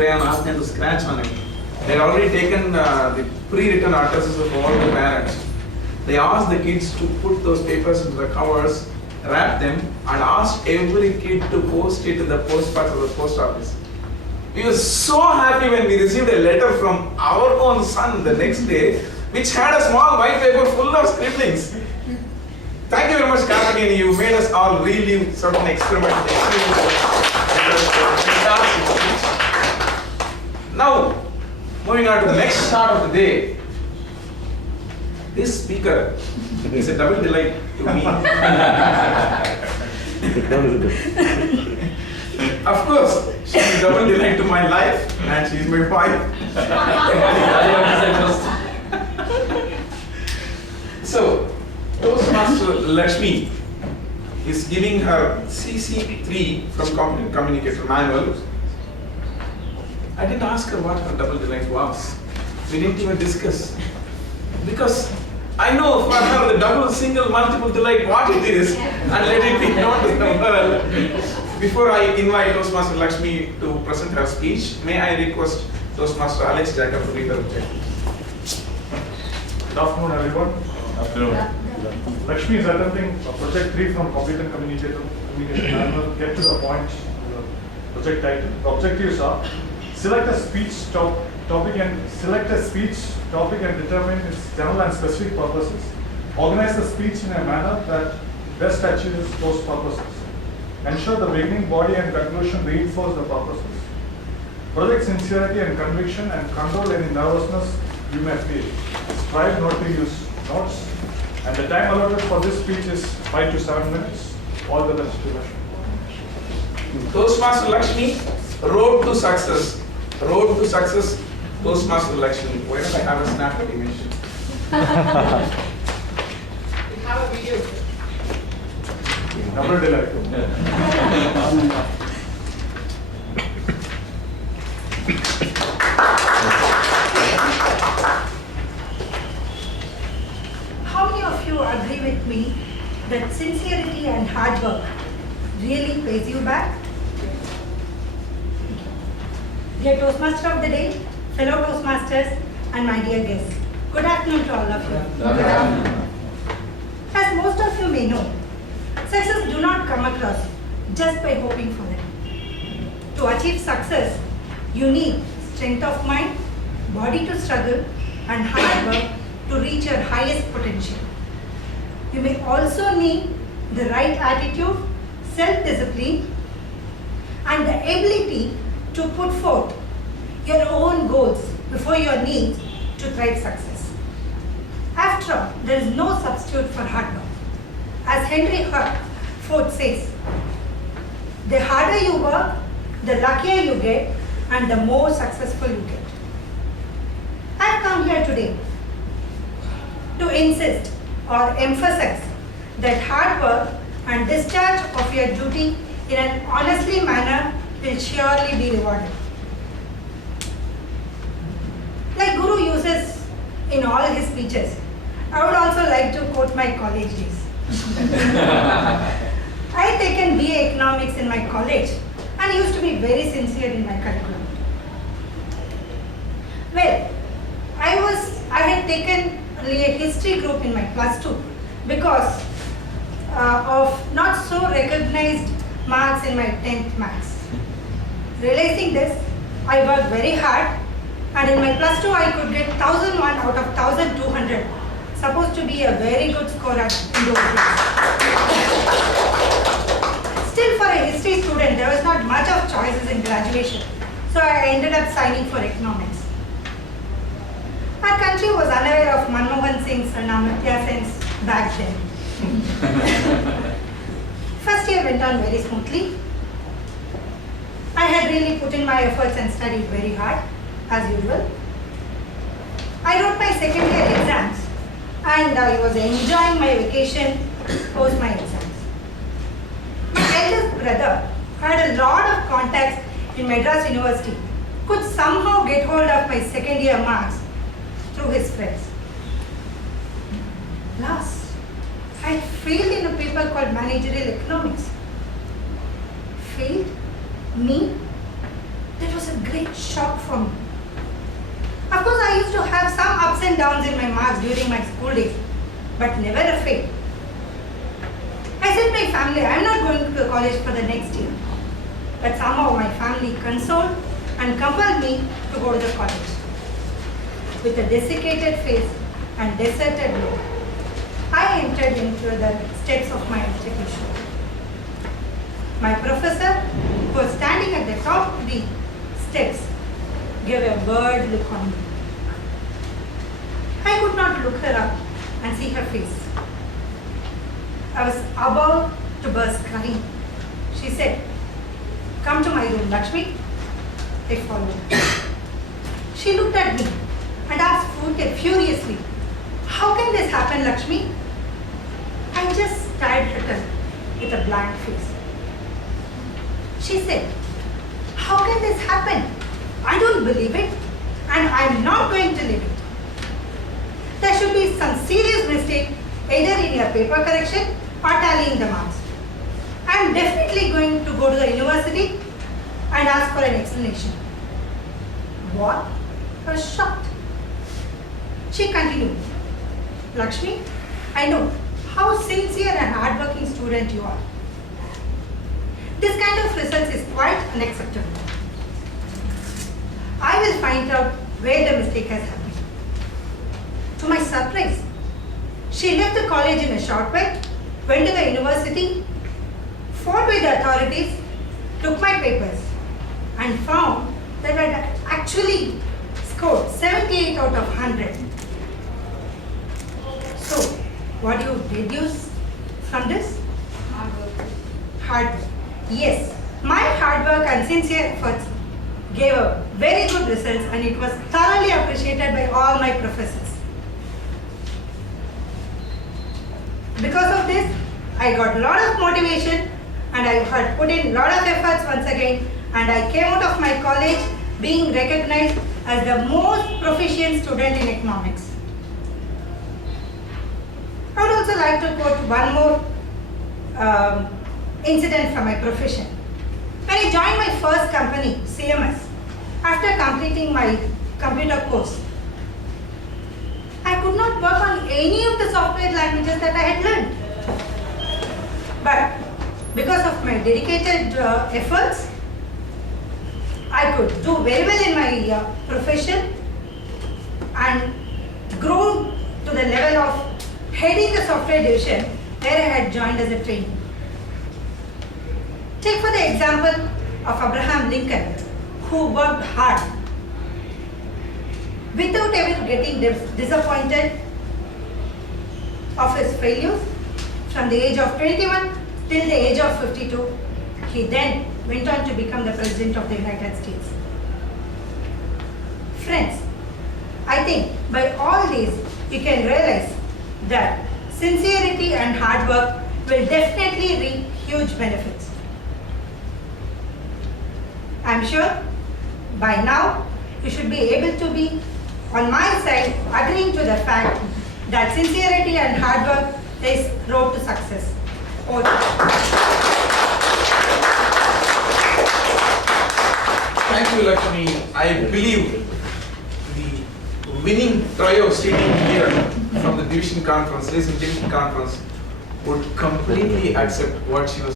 crayon, asked them to scratch on it. They had already taken the pre-written addresses of all the parents. They asked the kids to put those papers into the covers, wrap them, and asked every kid to post it in the postbox of the post office. We were so happy when we received a letter from our own son the next day, which had a small white paper full of scribblings. Thank you very much, Karthikeyan. You made us all relive certain experiments. Now, moving on to the next part of the day. This speaker is a double delight to me. Of course, she is a double delight to my life, and she is my wife. So, Toastmaster Lakshmi is giving her CC3 from Competent Communicator Manual. I didn't ask her what her double delight was. We didn't even discuss. Because I know for her the double, single, multiple delight what it is, and let it be known to the world. Before I invite Toastmaster Lakshmi to present her speech, may I request Toastmaster Alex Jacob to read her objective. Good afternoon, everyone. Afternoon. Lakshmi is attempting Project 3 from Competent Communication Manual. Get to the point. Project title. The objectives are: select a speech topic and determine its general and specific purposes. Organize the speech in a manner that best achieves those purposes. Ensure the beginning, body, and conclusion reinforce the purposes. Project sincerity and conviction and control any nervousness you may feel. Strive not to use notes. And the time allotted for this speech is 5 to 7 minutes. All the best to Lakshmi. Toastmaster Lakshmi, road to success. Road to success, Toastmaster Lakshmi. Why don't I have a snap image? We have a video. Double delight. How many of you agree with me that sincerity and hard work really pays you back? Dear Toastmaster of the day, fellow Toastmasters, and my dear guests, good afternoon to all of you. Good afternoon. As most of you may know, success do not come across just by hoping for it. To achieve success, you need strength of mind, body to struggle, and hard work to reach your highest potential. You may also need the right attitude, self-discipline, and the ability to put forth your own goals before your needs to thrive success. After all, there is no substitute for hard work. As Henry Ford says, the harder you work, the luckier you get, and the more successful you get. I have come here today to insist or emphasize that hard work and discharge of your duty in an honestly manner will surely be rewarded. Like Guru uses in all his speeches, I would also like to quote my college days. I had taken BA Economics in my college and used to be very sincere in my curriculum. Well, I had taken only a history group in my plus 2 because of not so recognized marks in my 10th maths. Realizing this, I worked very hard, and in my plus 2 I could get 1001 out of 1200, supposed to be a very good score in those days. Still, for a history student, there was not much of choices in graduation, so I ended up signing for economics. Our country was unaware of Manmohan Singh's and Amartya Sen's back then. First year went on very smoothly. I had really put in my efforts and studied very hard, as usual. I wrote my second year exams and I was enjoying my vacation post my exams. My eldest brother had a lot of contacts in Madras University, could somehow get hold of my second year marks through his friends. Last, I had failed in a paper called Managerial Economics. Failed? Me? That was was a great shock for me. Of course, I used to have some ups and downs in my marks during my school days, but never a fail. I said my family, I am not going to college for the next year. But somehow my family consoled and compelled me to go to the college. With a desiccated face and deserted look, I entered into the steps of my institution. My professor, who was standing at the top of the steps, gave a bird look on me. I could not look her up and see her face. I was about to burst crying. She said, "Come to my room, Lakshmi." I followed her. She looked at me and asked furiously, "How can this happen, Lakshmi?" I just stared at her with a blank face. She said, "How can this happen? I don't believe it, and I'm not going to leave it. There should be some serious mistake either in your paper correction or tallying the marks. I'm definitely going to go to the university and ask for an explanation." What? I was shocked. She continued, "Lakshmi, I know how sincere and hardworking student you are. This kind of results is quite unacceptable. I will find out where the mistake has happened." To my surprise, she left the college in a short while, went to the university, fought with the authorities, took my papers, and found that I had actually scored 78 out of 100. So, what do you deduce from this? Hard work. Yes, my hard work and sincere efforts gave a very good results, and it was thoroughly appreciated by all my professors. Because of this, I got a lot of motivation, and I had put in a lot of efforts once again, and I came out of my college being recognized as the most proficient student in economics. I would also like to quote one more incident from my profession. When I joined my first company, CMS, after completing my computer course, I could not work on any of the software languages that I had learned. But because of my dedicated efforts, I could do very well in my profession and grow to the level of heading the software division where I had joined as a trainee. Take for the example of Abraham Lincoln, who worked hard without ever getting disappointed of his failures. From the age of 21 till the age of 52, he then went on to become the President of the United States. Friends, I think by all these you can realize that sincerity and hard work will definitely reap huge benefits. I'm sure by now you should be able to be on my side agreeing to the fact that sincerity and hard work is road to success. Thank you, Lakshmi. I believe the winning trio sitting here from the division conference, division conference, would completely accept what she was